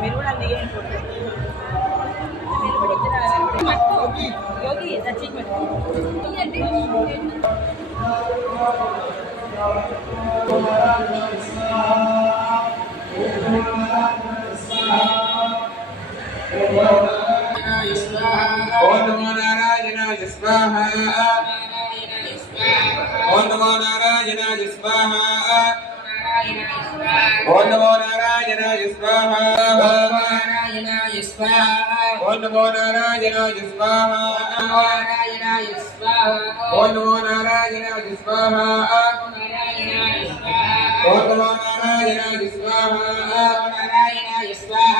మీరు కూడా దిగండి యోగి ఓం నమో నారాయణాయ స్వాహ ఓం నమో నారాయణాయ స్వాహ ఓం నమో నారాయణాయ స్వాహ ఓం నమో నారాయణాయ స్వాహ ఓం నమో నారాయణాయ స్వాహ ఓం నమో నారాయణాయ స్వాహ